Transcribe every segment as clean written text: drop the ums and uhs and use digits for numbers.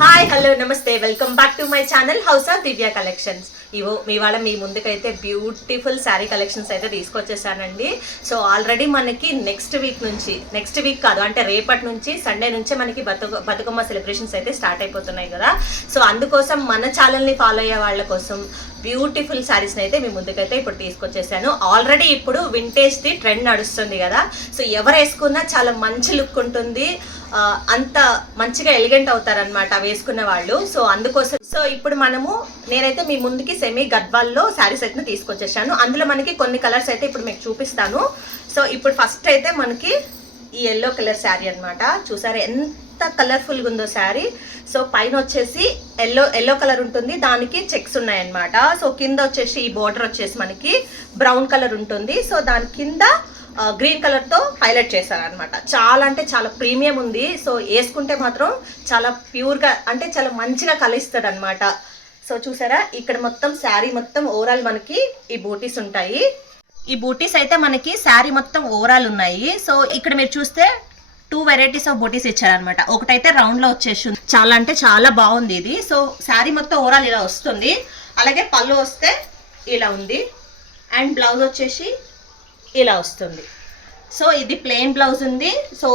Hi hello నమస్తే welcome back to my channel house of Divya collections. ఇవో మీ వాళ్ళ మీ ముందుకైతే బ్యూటిఫుల్ శారీ కలెక్షన్స్ అయితే తీసుకొచ్చేసానండి. సో ఆల్రెడీ మనకి నెక్స్ట్ వీక్ కాదు అంటే రేపటి నుంచి సండే నుంచే మనకి బతుకమ్మ సెలబ్రేషన్స్ అయితే స్టార్ట్ అయిపోతున్నాయి కదా. సో అందుకోసం మన ఛానల్ని ఫాలో అయ్యే వాళ్ళ కోసం బ్యూటిఫుల్ శారీస్ని అయితే మీ ముందుకైతే ఇప్పుడు తీసుకొచ్చేసాను. ఆల్రెడీ ఇప్పుడు వింటేజ్ది ట్రెండ్ నడుస్తుంది కదా. సో ఎవరు వేసుకున్నా చాలా మంచి లుక్ ఉంటుంది, అంత మంచిగా ఎలిగెంట్ అవుతారనమాట వేసుకున్న వాళ్ళు. సో అందుకోసం ఇప్పుడు నేనైతే మీ ముందుకి సెమీ గద్వాల్లో శారీస్ అయితే తీసుకొచ్చేసాను. అందులో మనకి కొన్ని కలర్స్ అయితే ఇప్పుడు మీకు చూపిస్తాను. సో ఇప్పుడు ఫస్ట్ అయితే మనకి ఈ ఎల్లో కలర్ శారీ అనమాట. చూసారా ఎంత కలర్ఫుల్గా ఉందో శారీ. సో పైన వచ్చేసి ఎల్లో కలర్ ఉంటుంది, దానికి చెక్స్ ఉన్నాయన్నమాట. సో కింద వచ్చేసి ఈ బోర్డర్ వచ్చేసి మనకి బ్రౌన్ కలర్ ఉంటుంది. సో దాని కింద గ్రీన్ కలర్తో హైలైట్ చేశారనమాట. చాలా అంటే చాలా ప్రీమియం ఉంది. సో వేసుకుంటే మాత్రం చాలా ప్యూర్గా అంటే చాలా మంచిగా కలుస్తుంది అనమాట. సో చూసారా ఇక్కడ మొత్తం శారీ మొత్తం ఓవరాల్ మనకి ఈ బూటీస్ ఉంటాయి. ఈ బూటీస్ అయితే మనకి శారీ మొత్తం ఓవరాల్ ఉన్నాయి. సో ఇక్కడ మీరు చూస్తే 2 వెరైటీస్ ఆఫ్ బూటీస్ ఇచ్చారనమాట. ఒకటైతే రౌండ్లో వచ్చేసి చాలా అంటే చాలా బాగుంది ఇది. సో శారీ మొత్తం ఓవరాల్ ఇలా వస్తుంది. అలాగే పళ్ళు వస్తే ఇలా ఉంది అండ్ బ్లౌజ్ వచ్చేసి ఇలా వస్తుంది. సో ఇది ప్లెయిన్ బ్లౌజ్ ఉంది. సో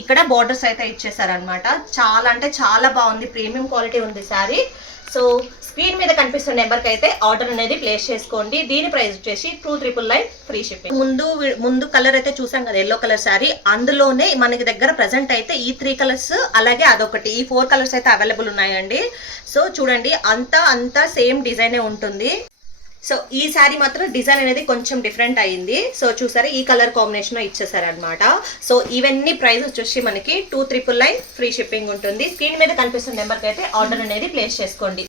ఇక్కడ బోర్డర్స్ అయితే ఇచ్చేసారనమాట. చాలా అంటే చాలా బాగుంది, ప్రీమియం క్వాలిటీ ఉంది శారీ. సో స్క్రీన్ మీద కనిపిస్తున్న నెంబర్కి అయితే ఆర్డర్ అనేది ప్లేస్ చేసుకోండి. దీని ప్రైస్ వచ్చేసి 2999 ఫ్రీ షిప్పింగ్. ముందు కలర్ అయితే చూసాం కదా ఎల్లో కలర్ శారీ, అందులోనే మనకి దగ్గర ప్రజెంట్ అయితే ఈ 3 కలర్స్ అలాగే అదొకటి ఈ 4 కలర్స్ అయితే అవైలబుల్ ఉన్నాయండి. సో చూడండి అంతా సేమ్ డిజైనే ఉంటుంది. సో ఈ శారీ మాత్రం డిజైన్ అనేది కొంచెం డిఫరెంట్ అయ్యింది. సో చూసారా ఈ కలర్ కాంబినేషన్ ఇచ్చేసారనమాట. సో ఇవన్నీ ప్రైస్ వచ్చేసి మనకి 2999 ఫ్రీ షిప్పింగ్ ఉంటుంది. స్క్రీన్ మీద కనిపిస్తున్న నెంబర్కి అయితే ఆర్డర్ అనేది ప్లేస్ చేసుకోండి.